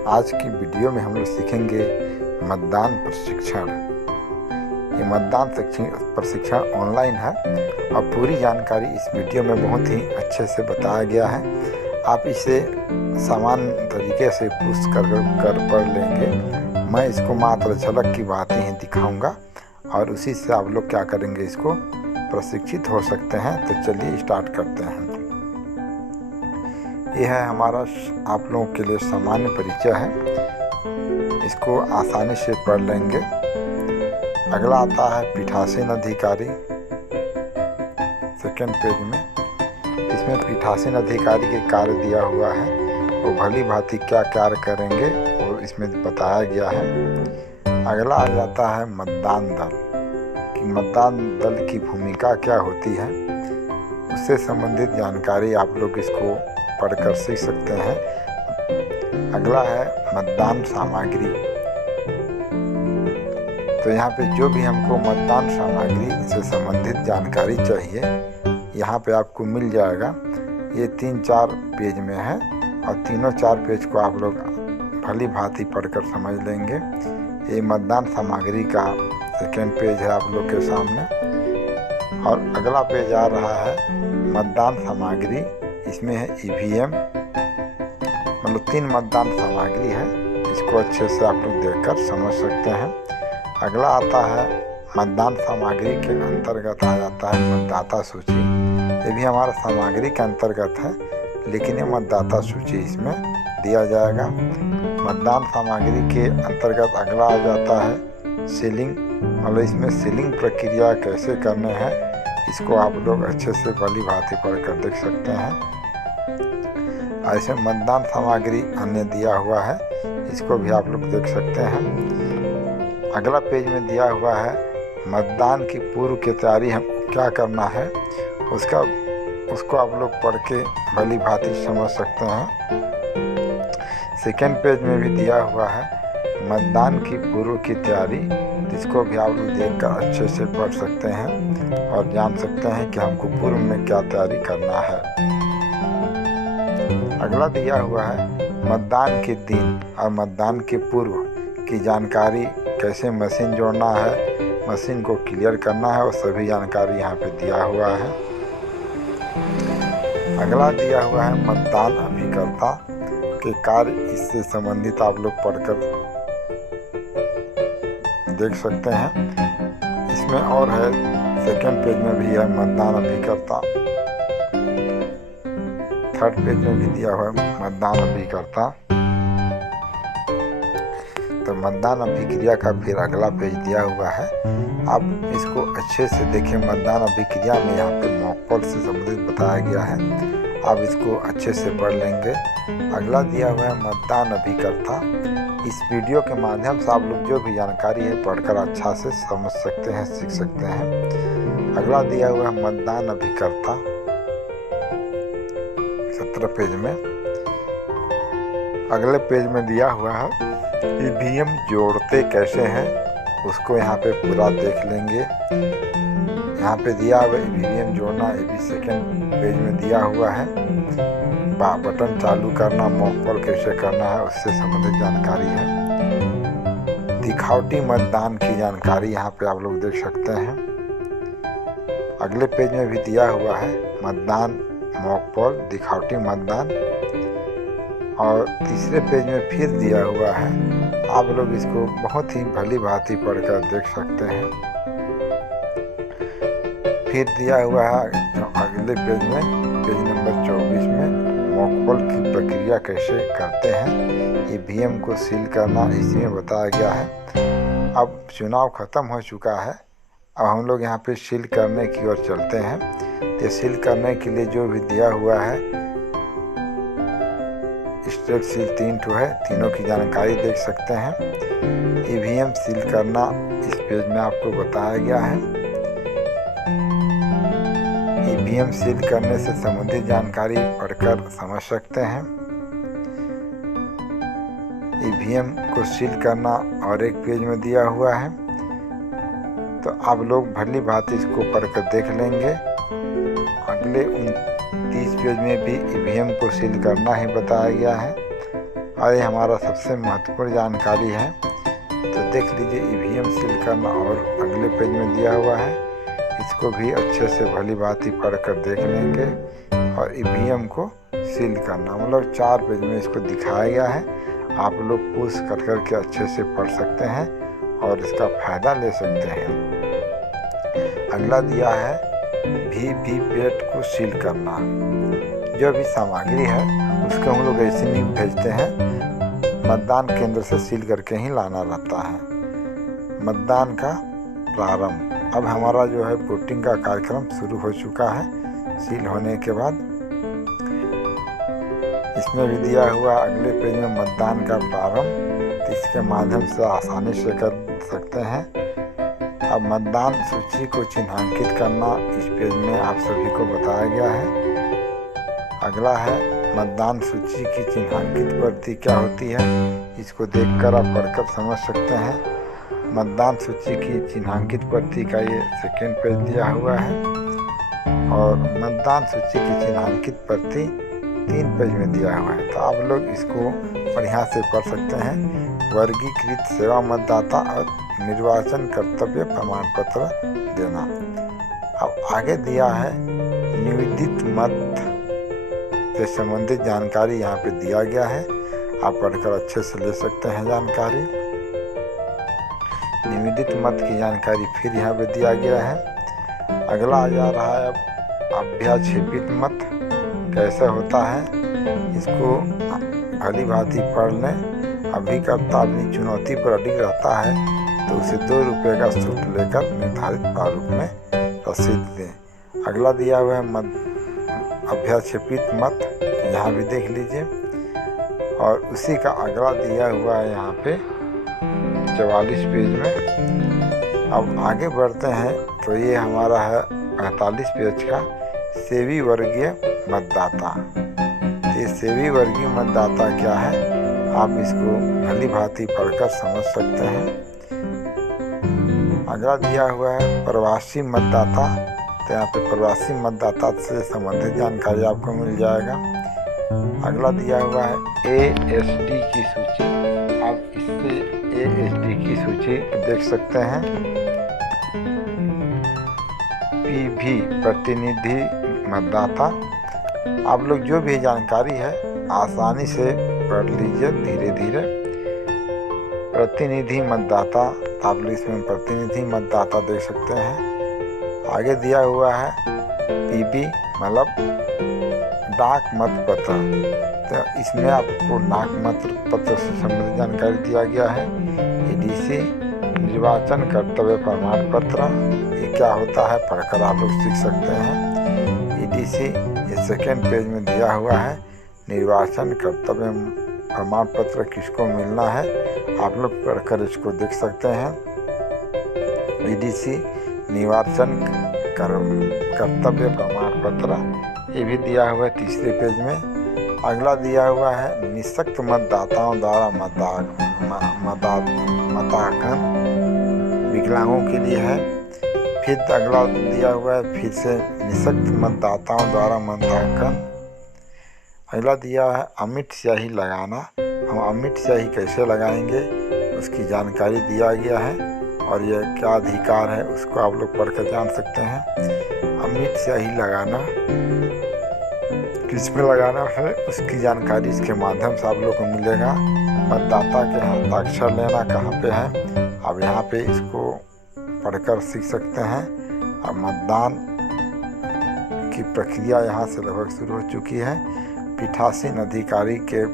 आज की वीडियो में हम लोग सीखेंगे मतदान प्रशिक्षण। ये मतदान प्रशिक्षण ऑनलाइन है और पूरी जानकारी इस वीडियो में बहुत ही अच्छे से बताया गया है। आप इसे सामान्य तरीके से पूछ कर पढ़ लेंगे। मैं इसको मात्र झलक की बातें ही दिखाऊंगा और उसी से आप लोग क्या करेंगे, इसको प्रशिक्षित हो सकते हैं। तो चलिए स्टार्ट करते हैं। यह है हमारा आप लोगों के लिए सामान्य परिचय है, इसको आसानी से पढ़ लेंगे। अगला आता है पीठासीन अधिकारी। सेकंड पेज में इसमें पीठासीन अधिकारी के कार्य दिया हुआ है, वो भली भांति क्या कार्य करेंगे वो इसमें बताया गया है। अगला आ जाता है मतदान दल कि मतदान दल की भूमिका क्या होती है, उससे संबंधित जानकारी आप लोग इसको पढ़कर सीख सकते हैं। अगला है मतदान सामग्री। तो यहाँ पे जो भी हमको मतदान सामग्री से संबंधित जानकारी चाहिए यहाँ पे आपको मिल जाएगा। ये 3-4 पेज में है और तीनों 4 पेज को आप लोग भली भांति पढ़कर समझ लेंगे। ये मतदान सामग्री का सेकेंड पेज है आप लोग के सामने। और अगला पेज आ रहा है मतदान सामग्री। इसमें है ईवीएम, मतलब 3 मतदान सामग्री है, इसको अच्छे से आप लोग देखकर समझ सकते हैं। अगला आता है मतदान सामग्री के अंतर्गत आ जाता है मतदाता सूची। ये भी हमारा सामग्री के अंतर्गत है, लेकिन ये मतदाता सूची इसमें दिया जाएगा। मतदान सामग्री के अंतर्गत अगला आ जाता है सीलिंग, मतलब इसमें सीलिंग प्रक्रिया कैसे करने हैं, इसको आप लोग अच्छे से भली भांति पढ़कर देख सकते हैं। ऐसे मतदान सामग्री अन्य दिया हुआ है, इसको भी आप लोग देख सकते हैं। अगला पेज में दिया हुआ है मतदान की पूर्व की तैयारी हम क्या करना है, उसको आप लोग पढ़ के भली भांति समझ सकते हैं। सेकेंड पेज में भी दिया हुआ है मतदान की पूर्व की तैयारी, जिसको भी आप लोग देखकर अच्छे से पढ़ सकते हैं और जान सकते हैं कि हमको पूर्व में क्या तैयारी करना है। अगला दिया हुआ है मतदान के दिन और मतदान के पूर्व की जानकारी, कैसे मशीन जोड़ना है, मशीन को क्लियर करना है, और सभी जानकारी यहाँ पे दिया हुआ है। अगला दिया हुआ है मतदान अभिकर्ता के कार्य, इससे संबंधित आप लोग पढ़कर देख सकते हैं। इसमें और है सेकेंड पेज में भी है मतदान अभिकर्ता, थर्ड पेज में भी दिया हुआ है मतदान अभिकर्ता। तो मतदान अभिक्रिया का फिर अगला पेज दिया हुआ है, आप इसको अच्छे से देखें। मतदान अभिक्रिया में यहाँ पे मॉक पोल से संबंधित बताया गया है, आप इसको अच्छे से पढ़ लेंगे। अगला दिया हुआ है मतदान अभिकर्ता। इस वीडियो के माध्यम से आप लोग जो भी जानकारी है पढ़कर अच्छा से समझ सकते हैं, सीख सकते हैं। अगला दिया हुआ है मतदान अभिकर्ता 17 पेज में। अगले पेज में दिया हुआ है ईवीएम जोड़ते कैसे हैं, उसको यहाँ पे पूरा देख लेंगे। यहाँ पे दिया हुआ ईवीएम जोड़ना, ये भी सेकेंड पेज में दिया हुआ है। बटन चालू करना, मॉक पोल कैसे करना है, उससे संबंधित जानकारी है। दिखावटी मतदान की जानकारी यहाँ पे आप लोग देख सकते हैं। अगले पेज में भी दिया हुआ है मतदान मॉक पोल, दिखावटी मतदान। और तीसरे पेज में फिर दिया हुआ है, आप लोग इसको बहुत ही भली भांति पढ़कर देख सकते हैं। फिर दिया हुआ है जो अगले पेज में, पेज नंबर 24 में मॉक पोल की प्रक्रिया कैसे करते हैं, ईवीएम को सील करना, इसी में बताया गया है। अब चुनाव खत्म हो चुका है, अब हम लोग यहाँ पे सील करने की ओर चलते हैं। ये सील करने के लिए जो भी दिया हुआ है, स्टेट सील 3 ठो है, तीनों की जानकारी देख सकते हैं। ईवीएम सील करना इस पेज में आपको बताया गया है। ईवीएम सील करने से संबंधित जानकारी पढ़कर समझ सकते हैं। ईवीएम को सील करना और एक पेज में दिया हुआ है, तो आप लोग भली भांति इसको पढ़कर देख लेंगे। अगले 29 पेज में भी ईवीएम को सील करना ही बताया गया है। और ये हमारा सबसे महत्वपूर्ण जानकारी है। तो देख लीजिए ईवीएम सील करना और अगले पेज में दिया हुआ है, इसको भी अच्छे से भली भांति पढ़ कर देख लेंगे। और ईवीएम को सील करना मतलब 4 पेज में इसको दिखाया गया है। आप लोग पूछ कर के अच्छे से पढ़ सकते हैं और इसका फायदा ले सकते हैं। अगला दिया है वीवीपैट को सील करना। जो भी सामग्री है उसको हम लोग ऐसे नहीं भेजते हैं, मतदान केंद्र से सील करके ही लाना रहता है। मतदान का प्रारंभ, अब हमारा जो है वोटिंग का कार्यक्रम शुरू हो चुका है। सील होने के बाद इसमें भी दिया हुआ अगले पेज में मतदान का प्रारंभ, तो इसके माध्यम से आसानी से कर सकते हैं। अब मतदान सूची को चिन्हांकित करना इस पेज में आप सभी को बताया गया है। अगला है मतदान सूची की चिन्हांकित प्रति क्या होती है, इसको देखकर आप पढ़कर समझ सकते हैं। मतदान सूची की चिन्हांकित प्रति का ये सेकेंड पेज दिया हुआ है और मतदान सूची की चिन्हांकित प्रति 3 पेज में दिया हुआ है। तो आप लोग इसको बढ़िया से पढ़ सकते हैं। वर्गीकृत सेवा मतदाता और निर्वाचन कर्तव्य प्रमाण पत्र देना। अब आगे दिया है निवेदित मत से संबंधित जानकारी यहाँ पे दिया गया है, आप पढ़कर अच्छे से ले सकते हैं जानकारी। निवेदित मत की जानकारी फिर यहाँ पे दिया गया है। अगला आ जा रहा है अब अभ्याक्षेपित मत कैसे होता है, इसको भली भांति पढ़ लें। अभिकर्ता अपनी चुनौती पर अडिग रहता है तो उसे 2 रुपये का शुल्क लेकर निर्धारित प्रारूप में रसीद दें। अगला दिया हुआ है अभ्याक्षेपित मत, यहाँ भी देख लीजिए। और उसी का अगला दिया हुआ है यहाँ पे 44 पेज में। अब आगे बढ़ते हैं तो ये हमारा है 45 पेज का सेवी वर्गीय मतदाता। ये सेवी वर्गीय मतदाता क्या है, आप इसको भली भांति पढ़कर समझ सकते हैं। अगला दिया हुआ है प्रवासी मतदाता, तो यहाँ पे प्रवासी मतदाता से संबंधित जानकारी आपको मिल जाएगा। अगला दिया हुआ है ASD की सूची, आप इससे ASD की सूची देख सकते हैं। PV प्रतिनिधि मतदाता, आप लोग जो भी जानकारी है आसानी से पढ़ लीजिए धीरे धीरे। प्रतिनिधि मतदाता, आप लोग इसमें प्रतिनिधि मतदाता देख सकते हैं। आगे दिया हुआ है PB मतलब डाक मत पत्र, तो इसमें आपको डाक मत पत्र से संबंधित जानकारी दिया गया है। EDC निर्वाचन कर्तव्य प्रमाण पत्र, ये क्या होता है पढ़कर आप लोग सीख सकते हैं। EDC ये सेकेंड पेज में दिया हुआ है। निर्वाचन कर्तव्य प्रमाण पत्र किसको मिलना है, आप लोग पढ़कर इसको देख सकते हैं। EDC निर्वाचन कर्तव्य प्रमाण पत्र, ये भी दिया हुआ है 3रे पेज में। अगला दिया हुआ है निःशक्त मतदाताओं द्वारा मतांकन, विकलांगों के लिए है। फिर अगला दिया हुआ है फिर से निःशक्त मतदाताओं द्वारा मतांकन। अगला दिया है अमिट स्याही लगाना, हम अमिट स्याही कैसे लगाएंगे उसकी जानकारी दिया गया है और यह क्या अधिकार है उसको आप लोग पढ़कर जान सकते हैं। अमिट स्याही लगाना किस पे लगाना है उसकी जानकारी इसके माध्यम से आप लोग को मिलेगा। मतदाता के हस्ताक्षर लेना कहाँ पे है, अब यहाँ पे इसको पढ़कर सीख सकते हैं। अब मतदान की प्रक्रिया यहाँ से लगभग शुरू हो चुकी है। पीठासीन अधिकारी के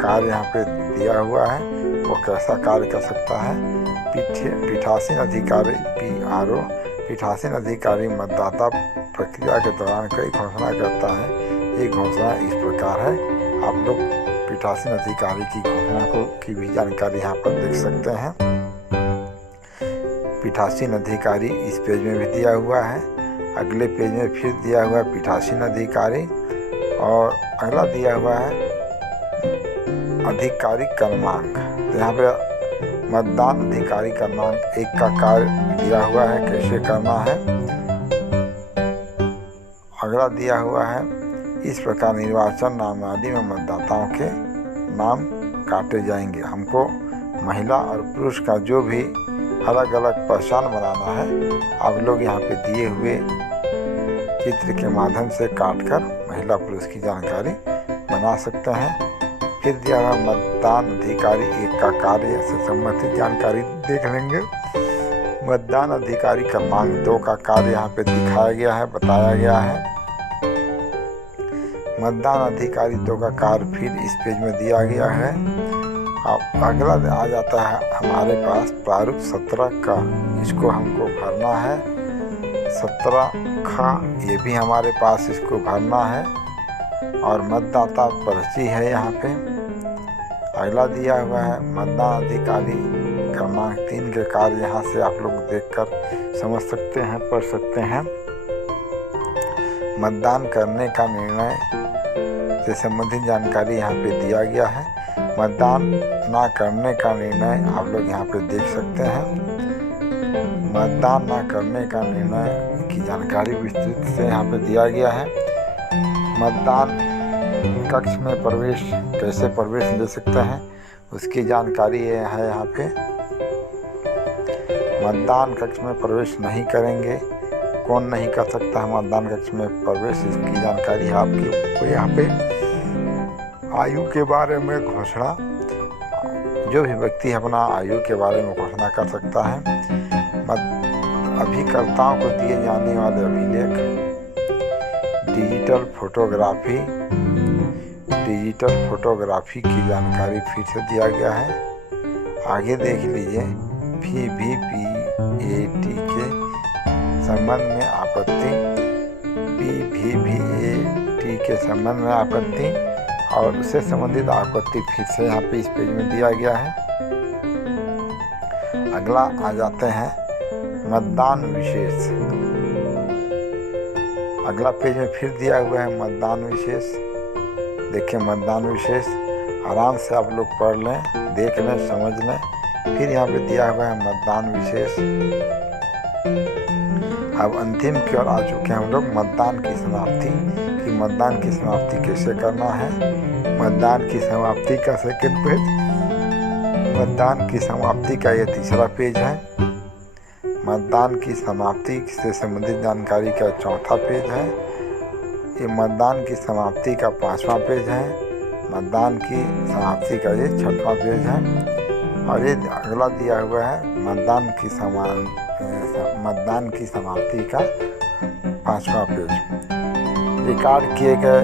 कार्य यहाँ पे दिया हुआ है, वो कैसा कार्य कर सकता है। पीठासीन अधिकारी PRO, पीठासीन अधिकारी मतदाता प्रक्रिया के दौरान कई घोषणा करता है। ये घोषणा इस प्रकार है, आप लोग पीठासीन अधिकारी की घोषणा की भी जानकारी यहाँ पर देख सकते हैं। पीठासीन अधिकारी इस पेज में भी दिया हुआ है। अगले पेज में फिर दिया हुआ है पीठासीन अधिकारी और अगला दिया हुआ है अधिकारी क्रमांक। तो यहाँ पे मतदान अधिकारी क्रमांक 1 का कार्य दिया हुआ है कैसे करना है। अगला दिया हुआ है इस प्रकार निर्वाचन नामावली में मतदाताओं के नाम काटे जाएंगे। हमको महिला और पुरुष का जो भी अलग अलग पहचान बनाना है, आप लोग यहाँ पे दिए हुए चित्र के माध्यम से काटकर महिला पुरुष की जानकारी बना सकते हैं। फिर दिया हुआ मतदान अधिकारी 1 का कार्य से संबंधित जानकारी देख लेंगे। मतदान अधिकारी क्रमांक 2 का कार्य यहाँ पे दिखाया गया है, बताया गया है। मतदान अधिकारी 2 का कार्य फिर इस पेज में दिया गया है। अब अगला आ जाता है हमारे पास प्रारूप 17 का, इसको हमको भरना है। 17 का ये भी हमारे पास इसको भरना है। और मतदाता पर्ची है यहाँ पे। अगला दिया हुआ है मतदान अधिकारी क्रमांक 3 के कार्य, यहाँ से आप लोग देखकर समझ सकते हैं, पढ़ सकते हैं। मतदान करने का निर्णय से संबंधित जानकारी यहाँ पे दिया गया है। मतदान ना करने का निर्णय आप लोग यहाँ पे देख सकते हैं। मतदान ना करने का निर्णय की जानकारी विस्तृत से यहाँ पे दिया गया है। मतदान कक्ष में प्रवेश कैसे प्रवेश ले सकते हैं उसकी जानकारी है यहाँ पे। मतदान कक्ष में प्रवेश नहीं करेंगे, कौन नहीं कर सकता है मतदान कक्ष में प्रवेश, इसकी जानकारी है आपकी यहाँ पे। आयु के बारे में घोषणा, जो भी व्यक्ति अपना आयु के बारे में घोषणा कर सकता है। अभिकर्ताओं को दिए जाने वाले अभिलेख, डिजिटल फोटोग्राफी की जानकारी फिर से दिया गया है। आगे देख लीजिए, VVPAT के संबंध में आपत्ति, PVVAT के संबंध में आपत्ति और उससे संबंधित आपत्ति फिर से यहाँ पे इस पेज में दिया गया है। अगला आ जाते हैं मतदान विशेष। अगला पेज में फिर दिया हुआ है मतदान विशेष। देखिए मतदान विशेष आराम से आप लोग पढ़ लें, देख लें, समझ लें। फिर यहाँ पे दिया हुआ है मतदान विशेष। अब अंतिम की ओर आ चुके हैं हम लोग। मतदान की समाप्ति, कि मतदान की समाप्ति कैसे करना है। मतदान की समाप्ति का सेकंड पेज, मतदान की समाप्ति का ये तीसरा पेज है। मतदान की समाप्ति से संबंधित जानकारी का चौथा पेज है। ये मतदान की समाप्ति का 5वां पेज है। मतदान की समाप्ति का ये 6वां पेज है। और ये अगला दिया हुआ है मतदान की समाप्ति का 5वां पेज। रिकॉर्ड किए गए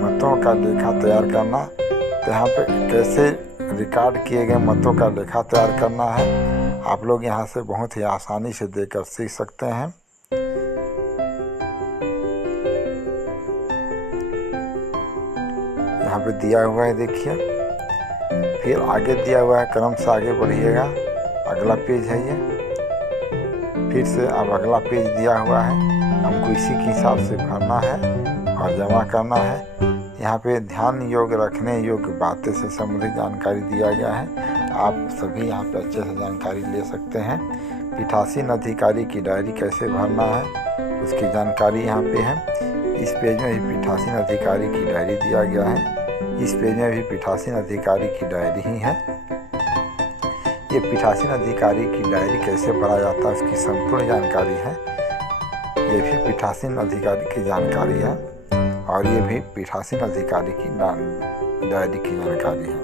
मतों का लेखा तैयार करना। तो यहाँ पे कैसे रिकॉर्ड किए गए मतों का लेखा तैयार करना है, आप लोग यहाँ से बहुत ही आसानी से देखकर सीख सकते हैं। यहाँ पे दिया हुआ है, देखिए। फिर आगे दिया हुआ है, क्रम से आगे बढ़िएगा। अगला पेज है ये। फिर से अब अगला पेज दिया हुआ है, हमको इसी के हिसाब से भरना है और जमा करना है। यहाँ पे ध्यान योग्य रखने योग्य बातें से संबंधित जानकारी दिया गया है। आप सभी यहाँ पे अच्छे से जानकारी ले सकते हैं। पीठासीन अधिकारी की डायरी कैसे भरना है उसकी जानकारी यहाँ पे है। इस पेज में भी पीठासीन अधिकारी की डायरी दिया गया है। इस पेज में भी पीठासीन अधिकारी की डायरी ही है। ये पीठासीन अधिकारी की डायरी कैसे भरा जाता है उसकी संपूर्ण जानकारी है। ये भी पीठासीन अधिकारी की जानकारी है और ये भी पीठासीन अधिकारी की डायरी की जानकारी है।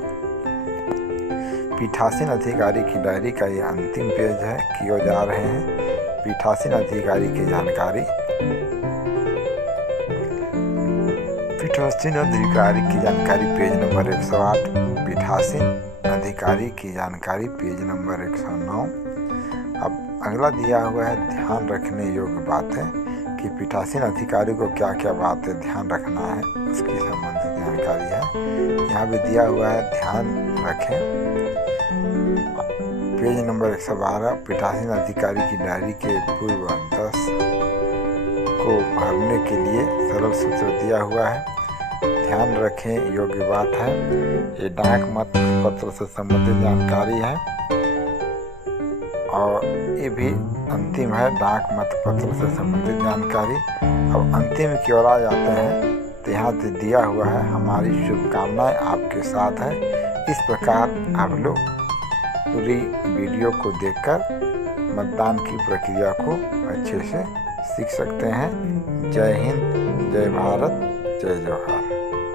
पीठासीन अधिकारी की डायरी का ये अंतिम पेज है, किए जा रहे हैं। पीठासीन अधिकारी की जानकारी, पीठासीन अधिकारी की जानकारी पेज नंबर 108। पीठासीन अधिकारी की जानकारी पेज नंबर 109। अब अगला दिया हुआ है ध्यान रखने योग्य बातें, कि पीठासीन अधिकारी को क्या क्या बातें ध्यान रखना है उसकी संबंधित जानकारी है। यहाँ पे दिया हुआ है ध्यान रखें। Page number 112। पीठासीन अधिकारी की डायरी के पूर्व 10 को भरने के लिए सरल सूत्र दिया हुआ है। ध्यान रखें योग्य बात है। ये डाक मत पत्र से संबंधित जानकारी है और ये भी अंतिम है, डाक मत पत्र से संबंधित जानकारी। अब अंतिम की ओर आ जाते हैं तो यहाँ से दिया हुआ है हमारी शुभकामनाएं आपके साथ है। इस प्रकार आप लोग पूरी वीडियो को देखकर मतदान की प्रक्रिया को अच्छे से सीख सकते हैं। जय हिंद, जय भारत, जय जवाहर।